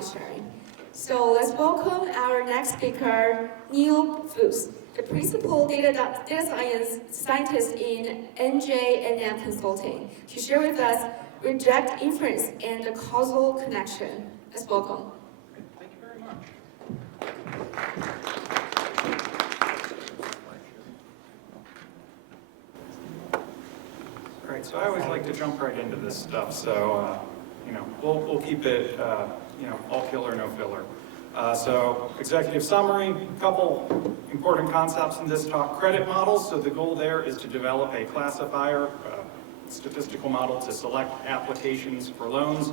knowledge sharing. So let's welcome our next speaker, Neal Fultz, the principal data scientist in NJ&M Consulting, to share with us reject inference and the causal connection. Let's welcome. Thank you very much. All right, so I always like to jump right into this stuff, so we'll keep it all killer, no filler. So executive summary, a couple important concepts in this talk. Credit models, so the goal there is to develop a classifier, statistical model to select applications for loans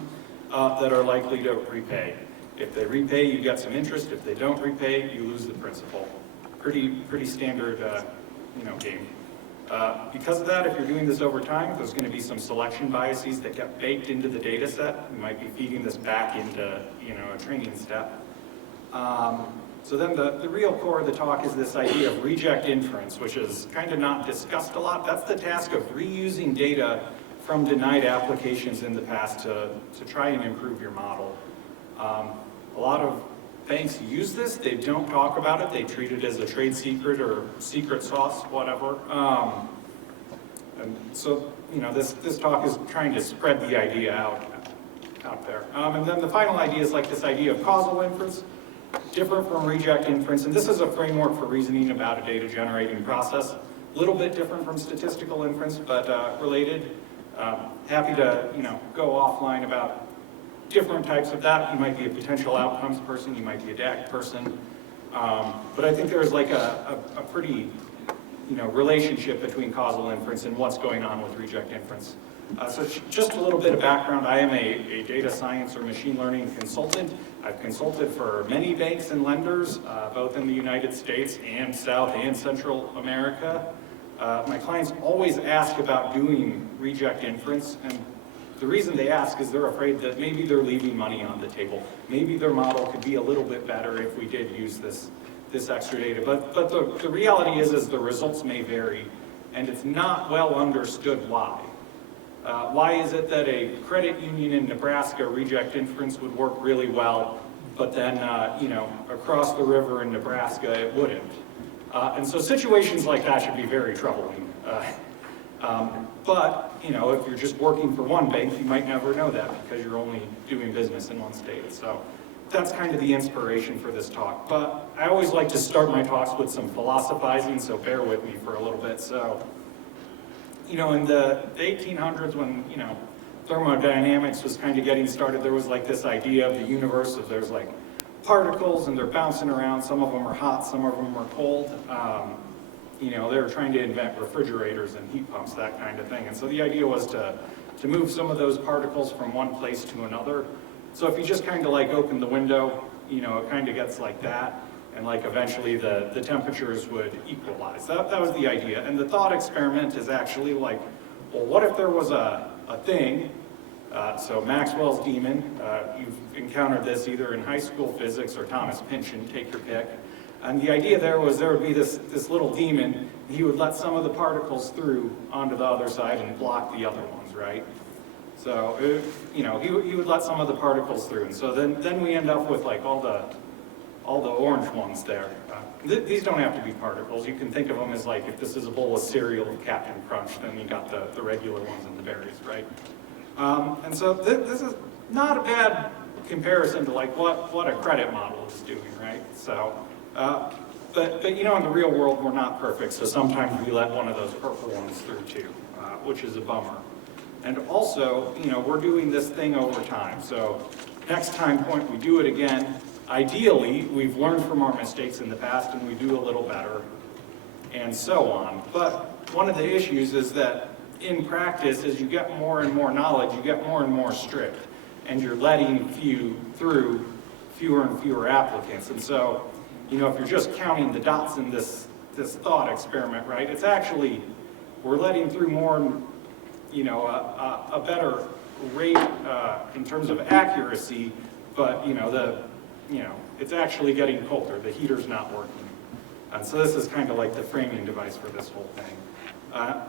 that are likely to repay. If they repay, you get some interest. If they don't repay, you lose the principal. Pretty standard game. Because of that, if you're doing this over time, there's going to be some selection biases that get baked into the data set. You might be feeding this back into a training step. So then the real core of the talk is this idea of reject inference, which is kind of not discussed a lot. That's the task of reusing data from denied applications in the past to try and improve your model. A lot of banks use this. They don't talk about it. They treat it as a trade secret or secret sauce, whatever. And so, this talk is trying to spread the idea out there. And then the final idea is like this idea of causal inference, different from reject inference. And this is a framework for reasoning about a data generating process. A little bit different from statistical inference, but related. Happy to, go offline about different types of that. You might be a potential outcomes person, you might be a DAC person. But I think there's like a pretty, relationship between causal inference and what's going on with reject inference. So just a little bit of background. I am a data science or machine learning consultant. I've consulted for many banks and lenders, both in the United States and South and Central America. My clients always ask about doing reject inference, and the reason they ask is they're afraid that maybe they're leaving money on the table. Maybe their model could be a little bit better if we did use this extra data. But the reality is the results may vary, and it's not well understood why. Why is it that a credit union in Nebraska reject inference would work really well, but then across the river in Nebraska it wouldn't? And so situations like that should be very troubling. But if you're just working for one bank, you might never know that because you're only doing business in one state. So that's kind of the inspiration for this talk. But I always like to start my talks with some philosophizing, so bear with me for a little bit. So, in the 1800s when, thermodynamics was kind of getting started, there was like this idea of the universe of there's like particles and they're bouncing around. Some of them are hot, some of them are cold. They were trying to invent refrigerators and heat pumps, that kind of thing. And so the idea was to move some of those particles from one place to another. So if you just kind of like open the window, it kind of gets like that. And like eventually the temperatures would equalize. That was the idea. And the thought experiment is actually like, well, what if there was a thing, so Maxwell's demon, you've encountered this either in high school physics or Thomas Pynchon, take your pick. And the idea there was there would be this little demon, he would let some of the particles through onto the other side and block the other ones, right? So, he would let some of the particles through. And so then we end up with like all the orange ones there. These don't have to be particles. You can think of them as like, if this is a bowl of cereal with Captain Crunch, then you got the regular ones and the berries, right? And so this is not a bad comparison to like what a credit model is doing, right? So, but in the real world, we're not perfect. So sometimes we let one of those purple ones through too, which is a bummer. And also, we're doing this thing over time. So next time point, we do it again. Ideally, we've learned from our mistakes in the past and we do a little better, and so on. But one of the issues is that in practice, as you get more and more knowledge, you get more and more strict, and you're letting through fewer and fewer applicants. And so, if you're just counting the dots in this thought experiment, right, it's actually, we're letting through more, a better rate in terms of accuracy, but, it's actually getting colder. The heater's not working. And so this is kind of like the framing device for this whole thing.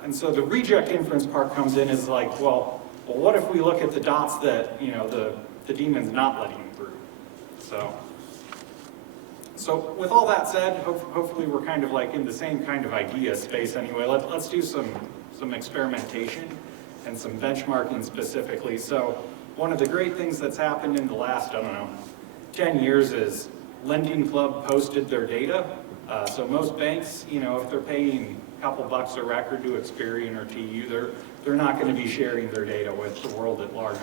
And so the reject inference part comes in as like, well, what if we look at the dots that, the demon's not letting through? So with all that said, hopefully we're kind of like in the same kind of idea space anyway. Let's do some experimentation and some benchmarking specifically. So one of the great things that's happened in the last, 10 years is Lending Club posted their data. So most banks, if they're paying a couple bucks a record to Experian or TU, they're not going to be sharing their data with the world at large.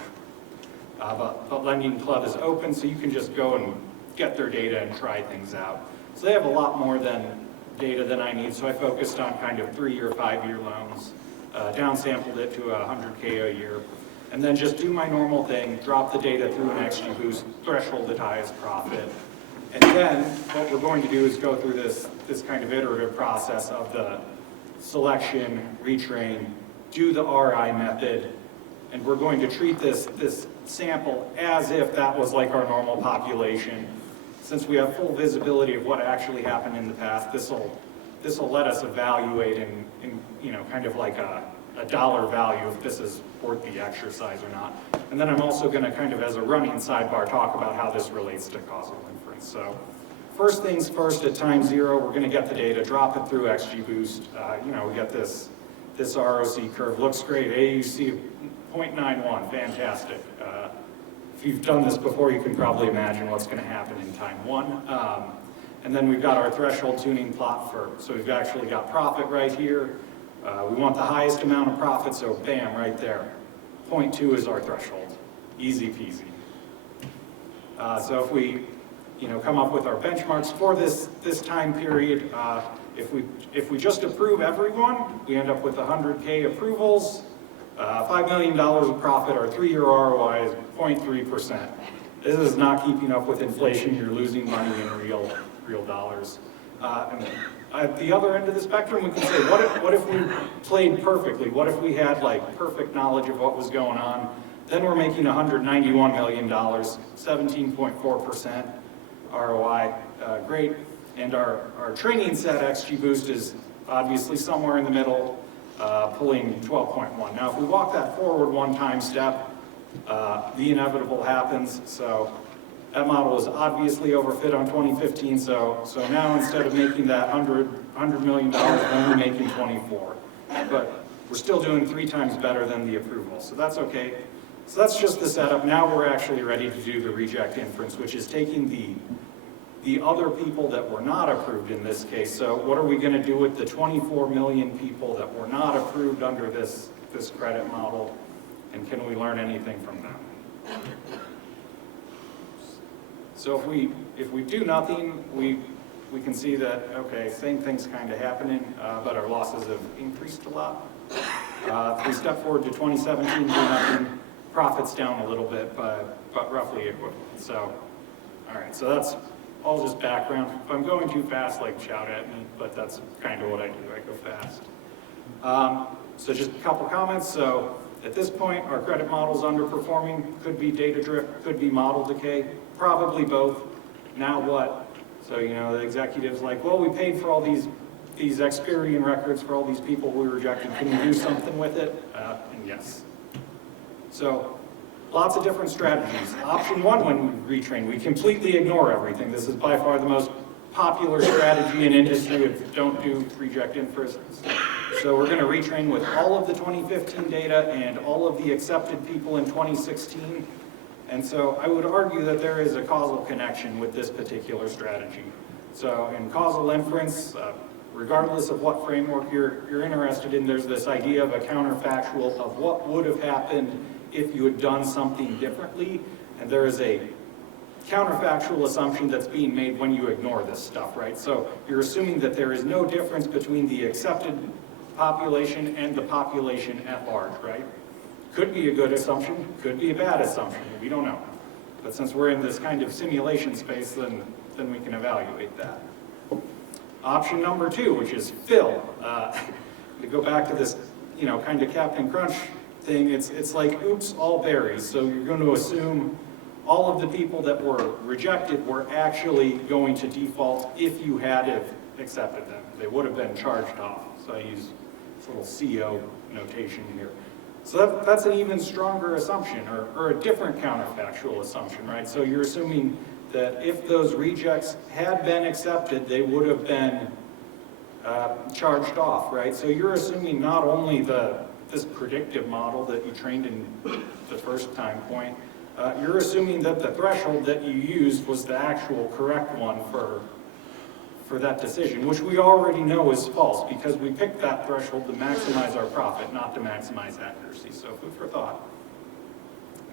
But Lending Club is open, so you can just go and get their data and try things out. So they have a lot more data than I need, so I focused on kind of 3-year, 5-year loans, downsampled it to 100K a year, and then just do my normal thing, drop the data through an XGBoost, threshold at highest profit. And then what we're going to do is go through this kind of iterative process of the selection, retrain, do the RI method, and we're going to treat this sample as if that was like our normal population. Since we have full visibility of what actually happened in the past, this will let us evaluate in kind of like a dollar value if this is worth the exercise or not. And then I'm also going to kind of, as a running sidebar, talk about how this relates to causal inference. So first things first, at time 0, we're going to get the data, drop it through XGBoost. We get this ROC curve, looks great. AUC 0.91, fantastic. If you've done this before, you can probably imagine what's going to happen in time 1. And then we've got our threshold tuning plot so we've actually got profit right here. We want the highest amount of profit, so bam, right there. 0.2 is our threshold. Easy peasy. So if we come up with our benchmarks for this time period, if we just approve everyone, we end up with 100K approvals, $5 million of profit. Our 3-year ROI is 0.3%. This is not keeping up with inflation. You're losing money in real dollars. And at the other end of the spectrum, we can say, what if we played perfectly? What if we had like perfect knowledge of what was going on? Then we're making $191 million, 17.4% ROI. Great. And our training set XGBoost is obviously somewhere in the middle, pulling 12.1. Now, if we walk that forward one time step, the inevitable happens. So that model is obviously overfit on 2015. So now instead of making that $100 million, we're only making 24. But we're still doing 3 times better than the approval. So that's okay. So that's just the setup. Now we're actually ready to do the reject inference, which is taking the other people that were not approved in this case. So what are we going to do with the 24 million people that were not approved under this credit model? And can we learn anything from them? So if we do nothing, we can see that, okay, same thing's kind of happening, but our losses have increased a lot. If we step forward to 2017, do nothing, profits down a little bit, but roughly equivalent. So, all right, so that's all just background. If I'm going too fast, like shout at me, but that's kind of what I do, I go fast. So just a couple comments. So at this point, our credit model's underperforming, could be data drift, could be model decay, probably both. Now what? So, the executive's like, well, we paid for all these Experian records for all these people we rejected. Can we do something with it? And yes. So lots of different strategies. Option 1, when we retrain, we completely ignore everything. This is by far the most popular strategy in industry if don't do reject inference. So we're going to retrain with all of the 2015 data and all of the accepted people in 2016. And so I would argue that there is a causal connection with this particular strategy. So in causal inference, regardless of what framework you're interested in, there's this idea of a counterfactual of what would have happened if you had done something differently. And there is a counterfactual assumption that's being made when you ignore this stuff, right? So you're assuming that there is no difference between the accepted population and the population at large, right? Could be a good assumption, could be a bad assumption, we don't know. But since we're in this kind of simulation space, then we can evaluate that. Option number 2, which is fill. To go back to this, kind of Captain Crunch thing, it's like, oops, all berries. So you're going to assume all of the people that were rejected were actually going to default if you had have accepted them. They would have been charged off. So I use this little CO notation here. So that's an even stronger assumption, or a different counterfactual assumption, right? So you're assuming that if those rejects had been accepted, they would have been charged off, right? So you're assuming not only this predictive model that you trained in the first time point, you're assuming that the threshold that you used was the actual correct one for that decision, which we already know is false because we picked that threshold to maximize our profit, not to maximize accuracy. So food for thought.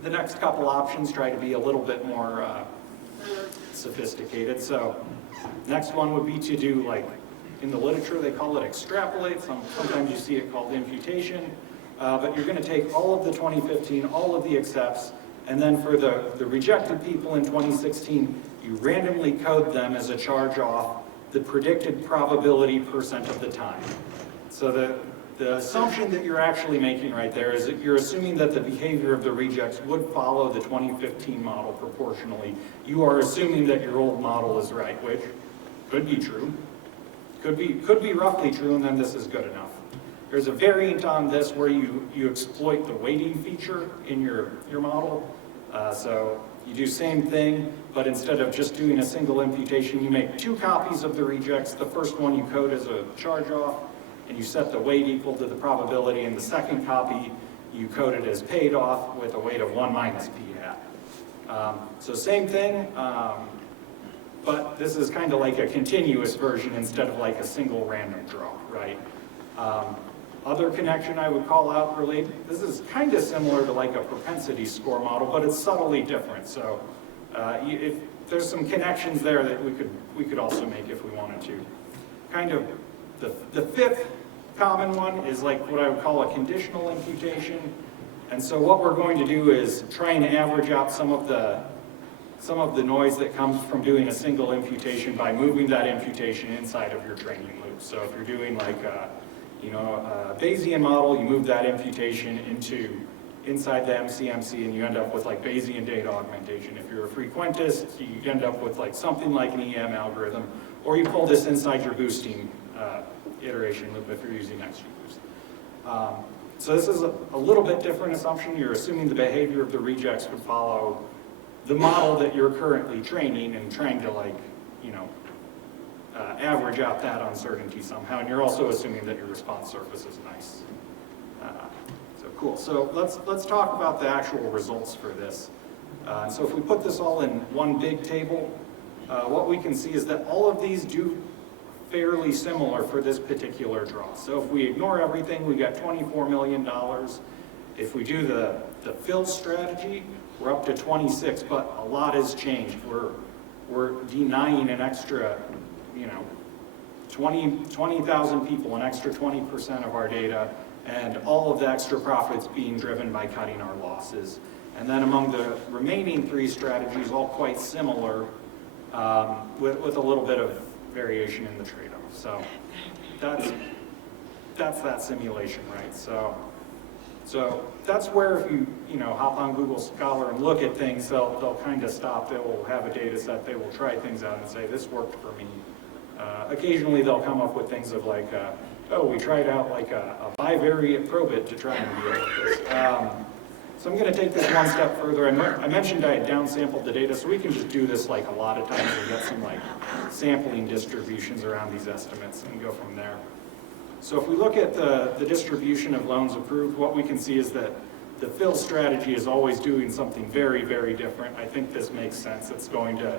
The next couple options try to be a little bit more sophisticated. So next one would be to do, like, in the literature they call it extrapolate. Sometimes you see it called imputation. But you're going to take all of the 2015, all of the accepts, and then for the rejected people in 2016, you randomly code them as a charge off the predicted probability percent of the time. So the assumption that you're actually making right there is that you're assuming that the behavior of the rejects would follow the 2015 model proportionally. You are assuming that your old model is right, which could be true. Could be roughly true, and then this is good enough. There's a variant on this where you exploit the weighting feature in your model. So you do same thing, but instead of just doing a single imputation, you make 2 copies of the rejects. The first one you code as a charge off, and you set the weight equal to the probability, and the second copy you code it as paid off with a weight of 1 minus p hat. So same thing, but this is kind of like a continuous version instead of like a single random draw, right? Other connection I would call out related, this is kind of similar to like a propensity score model, but it's subtly different. So if there's some connections there that we could also make if we wanted to. Kind of the fifth common one is like what I would call a conditional imputation. And so what we're going to do is try and average out some of the noise that comes from doing a single imputation by moving that imputation inside of your training loop. So if you're doing like a Bayesian model, you move that imputation inside the MCMC, and you end up with like Bayesian data augmentation. If you're a frequentist, you end up with like something like an EM algorithm, or you pull this inside your boosting iteration loop if you're using XGBoost. So this is a little bit different assumption. You're assuming the behavior of the rejects would follow the model that you're currently training and trying to average out that uncertainty somehow. And you're also assuming that your response surface is nice. So cool. So let's talk about the actual results for this. So if we put this all in one big table, what we can see is that all of these do fairly similar for this particular draw. So if we ignore everything, we got $24 million. If we do the Fultz strategy, we're up to 26, but a lot has changed. We're denying an extra, 20,000 people, an extra 20% of our data, and all of the extra profits being driven by cutting our losses. And then among the remaining 3 strategies, all quite similar, with a little bit of variation in the trade-off. So that's that simulation, right? So that's where if you hop on Google Scholar and look at things, they'll kind of stop. They will have a data set. They will try things out and say, this worked for me. Occasionally they'll come up with things of like, oh, we tried out like a bivariate probit to try and deal with this. So I'm going to take this one step further. I mentioned I had downsampled the data, so we can just do this like a lot of times and get some like sampling distributions around these estimates and go from there. So if we look at the distribution of loans approved, what we can see is that the Fultz strategy is always doing something very, very different. I think this makes sense. It's going to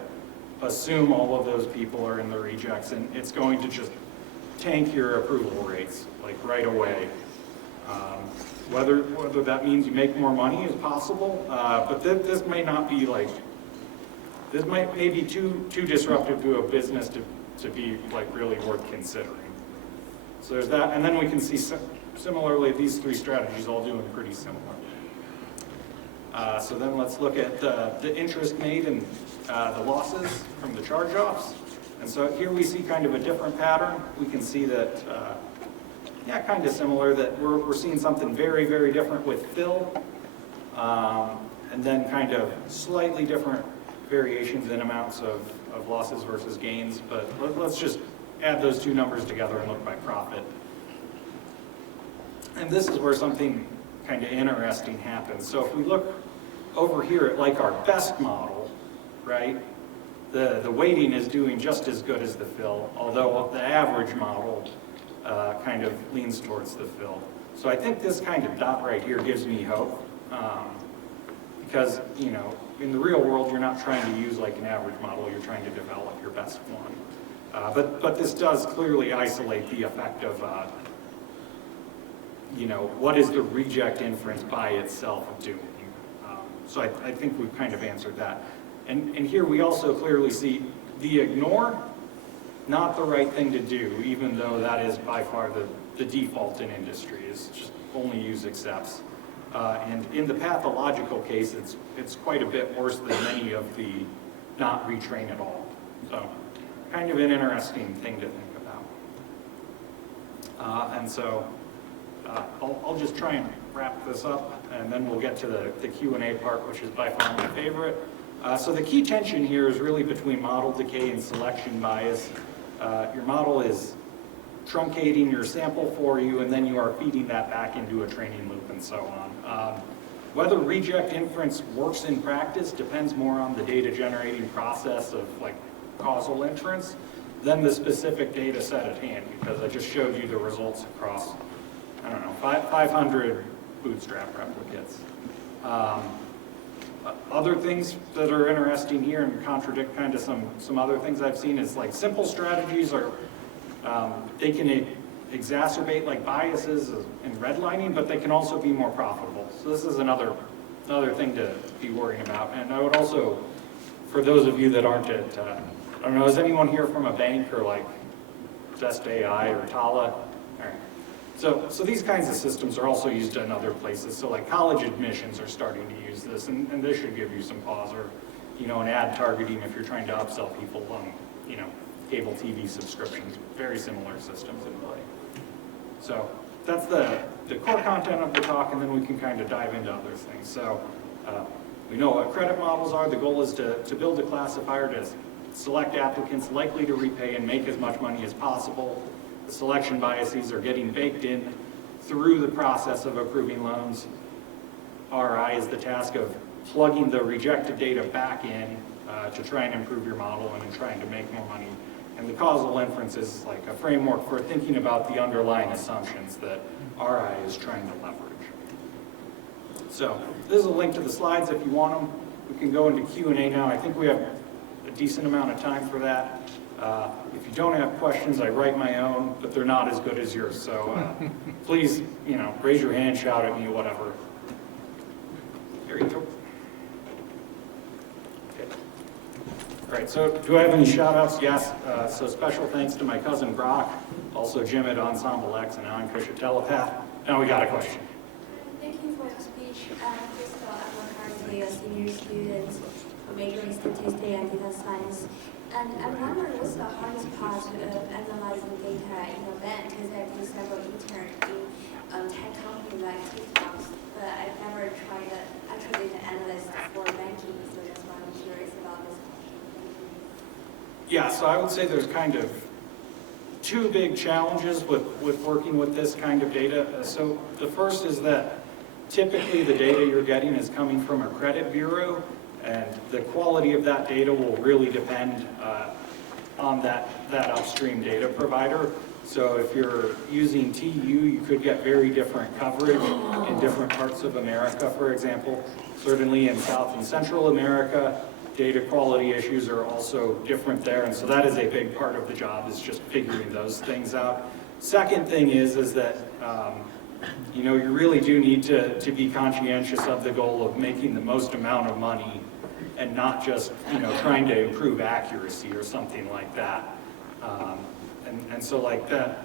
assume all of those people are in the rejects, and it's going to just tank your approval rates like right away. Whether that means you make more money is possible, but this may not be like, this may be too disruptive to a business to be like really worth considering. So there's that, and then we can see similarly these 3 strategies all doing pretty similar. So then let's look at the interest made and the losses from the charge-offs. And so here we see kind of a different pattern. We can see that, kind of similar, that we're seeing something very, very different with fill, and then kind of slightly different variations in amounts of losses versus gains. But let's just add those 2 numbers together and look by profit. And this is where something kind of interesting happens. So if we look over here at like our best model, right? the weighting is doing just as good as the fill, although the average model kind of leans towards the fill. So I think this kind of dot right here gives me hope, because, you know, in the real world, you're not trying to use like an average model, you're trying to develop your best one. But this does clearly isolate the effect of, you know, what is the reject inference by itself doing? So I think we've kind of answered that. And here we also clearly see the ignore, not the right thing to do, even though that is by far the default in industry, is just only use accepts. And in the pathological case, it's quite a bit worse than many of the not retrain at all. So kind of an interesting thing to think about. And so I'll just try and wrap this up, and then we'll get to the Q&A part, which is by far my favorite. So the key tension here is really between model decay and selection bias. Your model is truncating your sample for you, and then you are feeding that back into a training loop and so on. Whether reject inference works in practice depends more on the data generating process of like causal inference than the specific data set at hand, because I just showed you the results across, I don't know, 500 bootstrap replicates. Other things that are interesting here and contradict kind of some other things I've seen is like simple strategies are, they can exacerbate like biases and redlining, but they can also be more profitable. So this is another thing to be worrying about. And I would also, for those of you that aren't at, I don't know, is anyone here from a bank or like Zest AI or Tala? All right. So these kinds of systems are also used in other places. So like college admissions are starting to use this, and this should give you some pause, or, you know, an ad targeting if you're trying to upsell people on, you know, cable TV subscriptions. Very similar systems in play. So that's the core content of the talk, and then we can kind of dive into other things. So we know what credit models are. The goal is to build a classifier to select applicants likely to repay and make as much money as possible. The selection biases are getting baked in through the process of approving loans. RI is the task of plugging the rejected data back in to try and improve your model and trying to make more money. And the causal inference is like a framework for thinking about the underlying assumptions that RI is trying to leverage. So this is a link to the slides if you want them. We can go into Q&A now. I think we have a decent amount of time for that. If you don't have questions, I write my own, but they're not as good as yours. So please, you know, raise your hand, shout at me, whatever. There you go. Okay. All right, so do I have any shout outs? Yes. So special thanks to my cousin Brock, also Jim at Ensemble X, and Alan Kush at Telepath. Now we got a question. Thank you for your speech. First of all, I'm currently a senior student majoring in statistics and data science. And I'm wondering what's the hardest part of analyzing data in a bank, because I do several interns in tech companies like TikTok, but I've never tried to actually be an analyst for banking, so that's why I'm curious about this. Yeah, so I would say there's kind of two big challenges with working with this kind of data. So the first is that typically the data you're getting is coming from a credit bureau, and the quality of that data will really depend on that upstream data provider. So if you're using TU, you could get very different coverage in different parts of America, for example. Certainly in South and Central America, data quality issues are also different there. And so that is a big part of the job, is just figuring those things out. Second thing is that you know, you really do need to be conscientious of the goal of making the most amount of money and not just, you know, trying to improve accuracy or something like that. And so like that,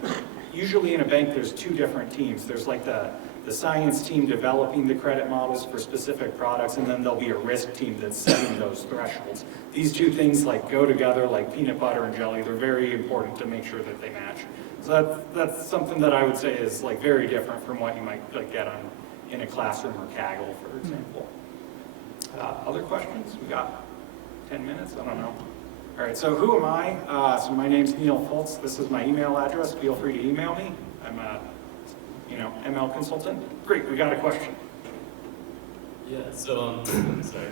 usually in a bank there's two different teams. There's like the science team developing the credit models for specific products, and then there'll be a risk team that's setting those thresholds. These two things like go together like peanut butter and jelly. They're very important to make sure that they match. So that's something that I would say is like very different from what you might like get in a classroom or Kaggle, for example. Other questions? We got 10 minutes? I don't know. All right, so who am I? So my name's Neal Fultz. This is my email address. Feel free to email me. I'm a, you know, ML consultant. Great, we got a question. Yeah, so, sorry.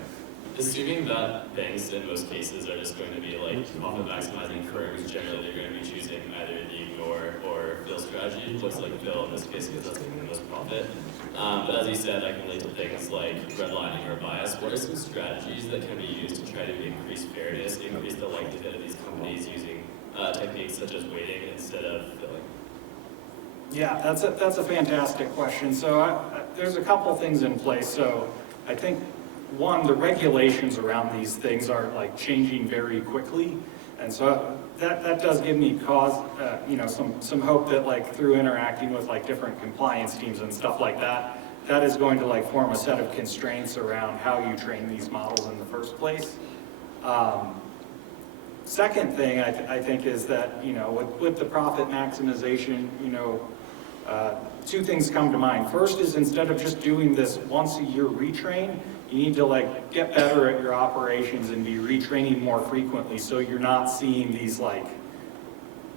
assuming that banks in most cases are just going to be like profit maximizing firms, generally they're going to be choosing either the ignore or fill strategy. It looks like fill in this case because that's making the most profit. But as you said, that can lead to things like redlining or bias. What are some strategies that can be used to try to increase fairness, increase the likelihood of these companies using techniques such as weighting instead of filling? Yeah, that's a fantastic question. So there's a couple things in place. So I think one, the regulations around these things are like changing very quickly, and so that does give me cause, some hope that like through interacting with like different compliance teams and stuff like that, that is going to like form a set of constraints around how you train these models in the first place. Second thing I think is that, with the profit maximization, two things come to mind. First is instead of just doing this once a year retrain, you need to like get better at your operations and be retraining more frequently so you're not seeing these like,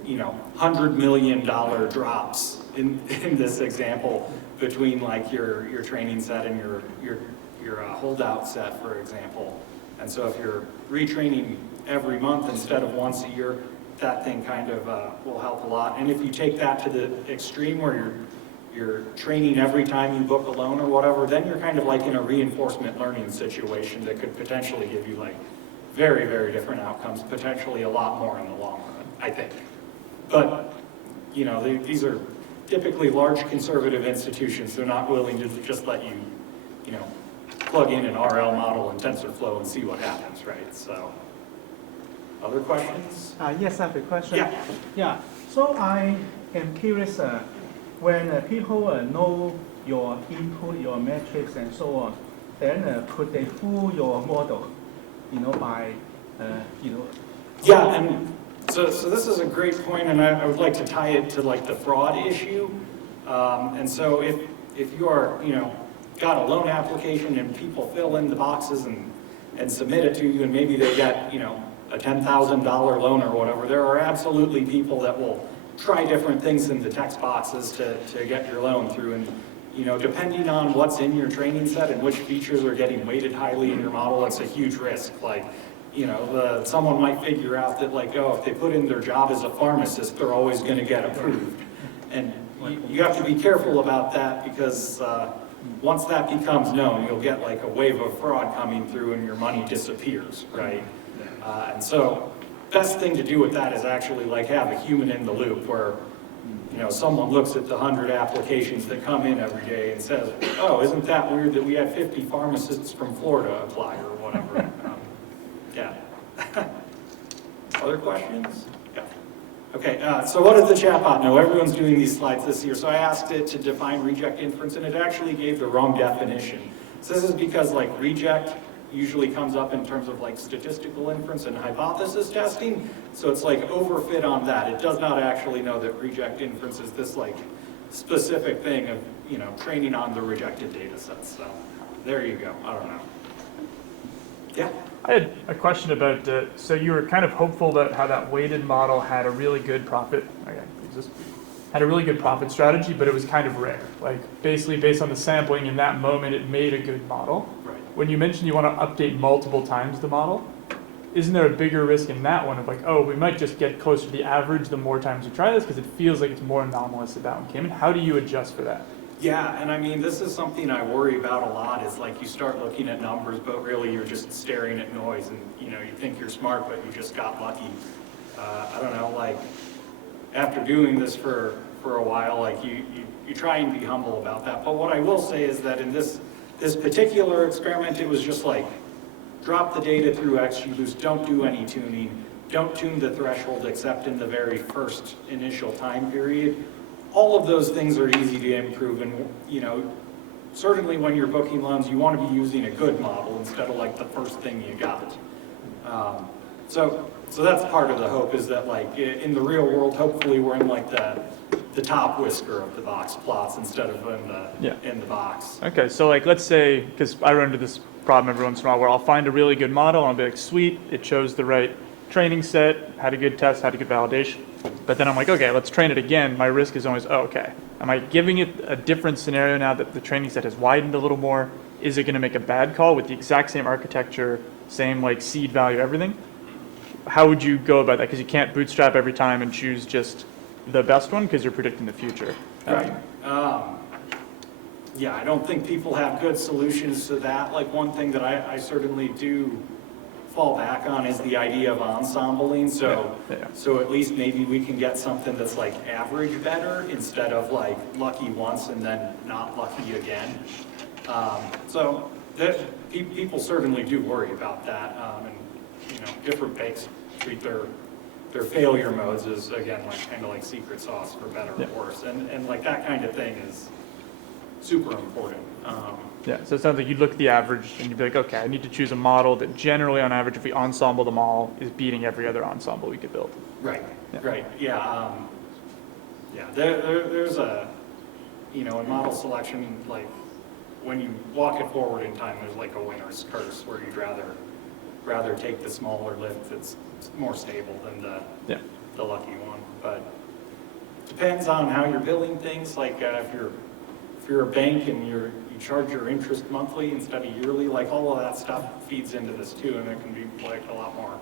$100 million drops in this example between like your training set and your holdout set, for example. And so if you're retraining every month instead of once a year, that thing kind of will help a lot. And if you take that to the extreme where you're training every time you book a loan or whatever, then you're kind of like in a reinforcement learning situation that could potentially give you like very, very different outcomes, potentially a lot more in the long run, I think. But, these are typically large conservative institutions. They're not willing to just let you, plug in an RL model and TensorFlow and see what happens, right? So, other questions? Yes, I have a question. Yeah. Yeah. So I am curious, when people know your input, your metrics, and so on, then could they fool your model, by, Yeah, and so this is a great point, and I would like to tie it to like the fraud issue. And so if you are, got a loan application and people fill in the boxes and submit it to you, and maybe they get, a $10,000 loan or whatever, there are absolutely people that will try different things in the text boxes to get your loan through. And, depending on what's in your training set and which features are getting weighted highly in your model, it's a huge risk. Like, someone might figure out that like, if they put in their job as a pharmacist, they're always going to get approved. And you have to be careful about that because once that becomes known, you'll get like a wave of fraud coming through and your money disappears, right? And so best thing to do with that is actually like have a human in the loop where, someone looks at the 100 applications that come in every day and says, oh, isn't that weird that we had 50 pharmacists from Florida apply or whatever. Yeah. Other questions? Yeah. Okay, so what does the chatbot know? Everyone's doing these slides this year. So I asked it to define reject inference, and it actually gave the wrong definition. So this is because like reject usually comes up in terms of like statistical inference and hypothesis testing. So it's like overfit on that. It does not actually know that reject inference is this like specific thing of, training on the rejected data sets. So there you go. I don't know. Yeah. I had a question about, so you were kind of hopeful that how that weighted model had a really good profit, had a really good profit strategy, but it was kind of rare. Like basically based on the sampling in that moment, it made a good model. Right. When you mentioned you want to update multiple times the model, isn't there a bigger risk in that one of like, we might just get closer to the average the more times you try this because it feels like it's more anomalous if that one came in? How do you adjust for that? Yeah, and I mean, this is something I worry about a lot is like you start looking at numbers, but really you're just staring at noise and, you think you're smart, but you just got lucky. I don't know, like after doing this for a while, like you try and be humble about that. But what I will say is that in this particular experiment, it was just like, drop the data through XGBoost, don't do any tuning, don't tune the threshold except in the very first initial time period. All of those things are easy to improve, and certainly when you're booking loans, you want to be using a good model instead of like the first thing you got. So that's part of the hope is that like in the real world, hopefully we're in like the top whisker of the box plots instead of in the box. Okay, so like let's say, because I run into this problem every once in a while where I'll find a really good model and I'll be like, sweet, it chose the right training set, had a good test, had a good validation. But then I'm like, okay, let's train it again. My risk is always, okay, am I giving it a different scenario now that the training set has widened a little more? is it going to make a bad call with the exact same architecture, same like seed value, everything? How would you go about that? Because you can't bootstrap every time and choose just the best one because you're predicting the future. Right. Yeah, I don't think people have good solutions to that. Like one thing that I certainly do fall back on is the idea of ensembling. So at least maybe we can get something that's like average better instead of like lucky once and then not lucky again. So that people certainly do worry about that. And you know, different banks treat their failure modes as, again, like kind of like secret sauce for better or worse. And like that kind of thing is super important. Yeah, so it sounds like you'd look at the average and you'd be like, okay, I need to choose a model that generally on average, if we ensemble them all, is beating every other ensemble we could build. Right, yeah. There's a, you know, in model selection, like when you walk it forward in time, there's like a winner's curse where you'd rather take the smaller lift that's more stable than the lucky one. But depends on how you're billing things. Like if you're a bank and you charge your interest monthly instead of yearly, like all of that stuff feeds into this too, and it can be like a lot more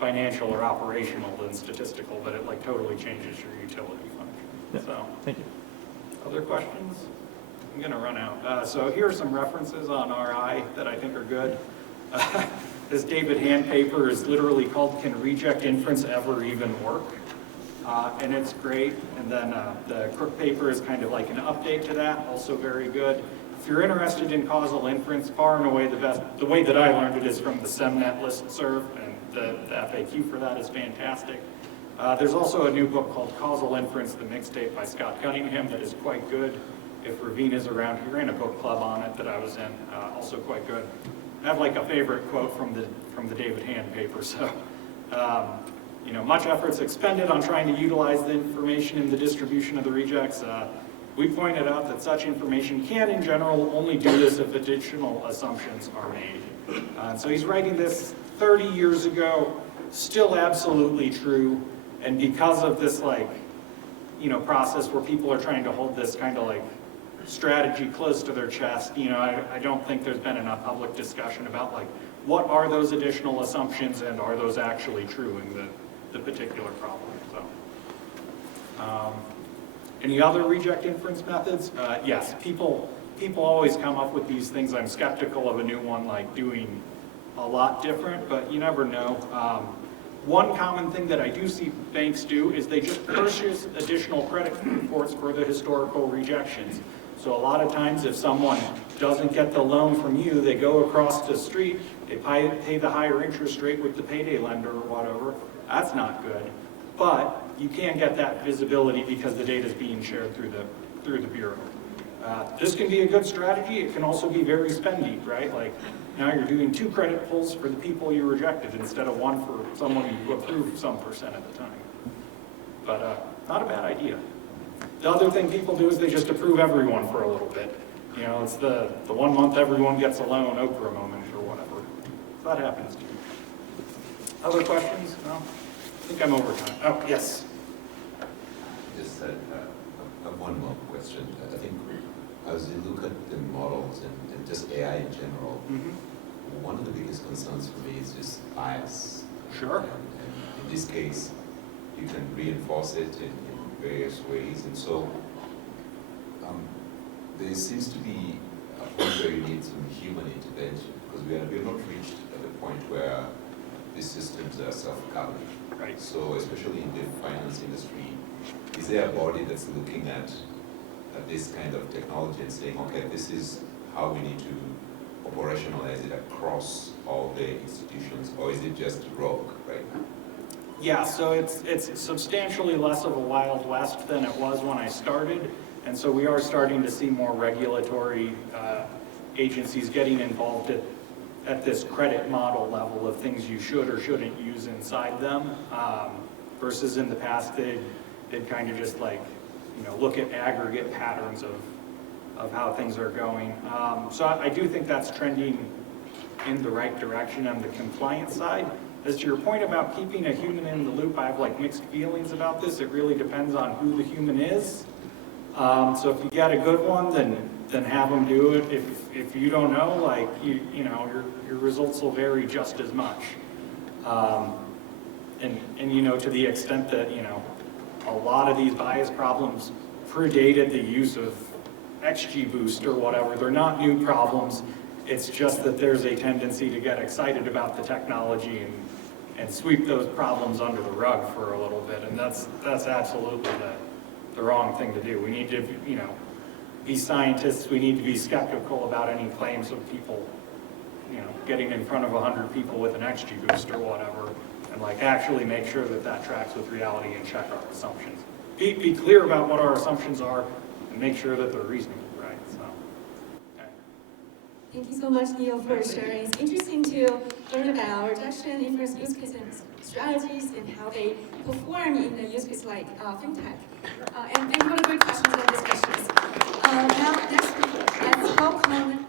financial or operational than statistical, but it like totally changes your utility function. Yeah. So, thank you. Other questions? I'm gonna run out. So here are some references on RI that I think are good. This David Hand paper is literally called "Can Reject Inference Ever Even Work?" And it's great. And then the Crook paper is kind of like an update to that, also very good. If you're interested in causal inference, far and away the way that I learned it is from the SEMNet listserv, and the FAQ for that is fantastic. There's also a new book called Causal Inference, the mixtape by Scott Cunningham, that is quite good. If Ravina's around, he ran a book club on it that I was in, also quite good. I have like a favorite quote from the David Hand paper. So, you know, much effort's expended on trying to utilize the information in the distribution of the rejects. We pointed out that such information can, in general, only do this if additional assumptions are made. So he's writing this 30 years ago, still absolutely true, and because of this, like, you know, process where people are trying to hold this kind of like strategy close to their chest, you know, I don't think there's been enough public discussion about like what are those additional assumptions and are those actually true in the particular problem. So, any other reject inference methods? Yes, people always come up with these things. I'm skeptical of a new one like doing a lot different, but you never know. One common thing that I do see banks do is they just purchase additional credit reports for the historical rejections. So a lot of times if someone doesn't get the loan from you, they go across the street, they pay the higher interest rate with the payday lender or whatever. That's not good. But you can get that visibility because the data is being shared through the bureau. This can be a good strategy. It can also be very spendy, right? Like now you're doing 2 credit pulls for the people you rejected instead of 1 for someone you approved some percent at the time. But not a bad idea. The other thing people do is they just approve everyone for a little bit. You know, it's the 1 month everyone gets a loan Oprah moment or whatever. So that happens too. Other questions? No? I think I'm over time. Oh, yes. Just one more question. I think as you look at the models and just AI in general, one of the biggest concerns for me is just bias. Sure. And in this case, you can reinforce it in various ways. And so there seems to be a point where you need some human intervention because we have not reached at the point where these systems are self-governing. Right. So especially in the finance industry, is there a body that's looking at this kind of technology and saying, okay, this is how we need to operationalize it across all the institutions, or is it just rogue right now? Yeah, so it's substantially less of a Wild West than it was when I started, and so we are starting to see more regulatory agencies getting involved at this credit model level of things you should or shouldn't use inside them, versus in the past they'd kind of just like, you know, look at aggregate patterns of how things are going. So I do think that's trending in the right direction on the compliance side. As to your point about keeping a human in the loop, I have like mixed feelings about this. It really depends on who the human is. So if you get a good one, then have them do it. If you don't know, like, you know, your results will vary just as much. And you know, to the extent that, you know, a lot of these bias problems predated the use of XGBoost or whatever. They're not new problems. It's just that there's a tendency to get excited about the technology and sweep those problems under the rug for a little bit. And that's absolutely the wrong thing to do. We need to, you know, be scientists. We need to be skeptical about any claims of people, you know, getting in front of 100 people with an XGBoost or whatever, and like actually make sure that that tracks with reality and check our assumptions. Be clear about what our assumptions are and make sure that they're reasonable, right? So, okay. Thank you so much, Neal, for sharing. It's interesting to learn about rejection, inference use cases, and strategies, and how they perform in the use case like fintech. And thank you for the great questions and discussions. Now, next, let's welcome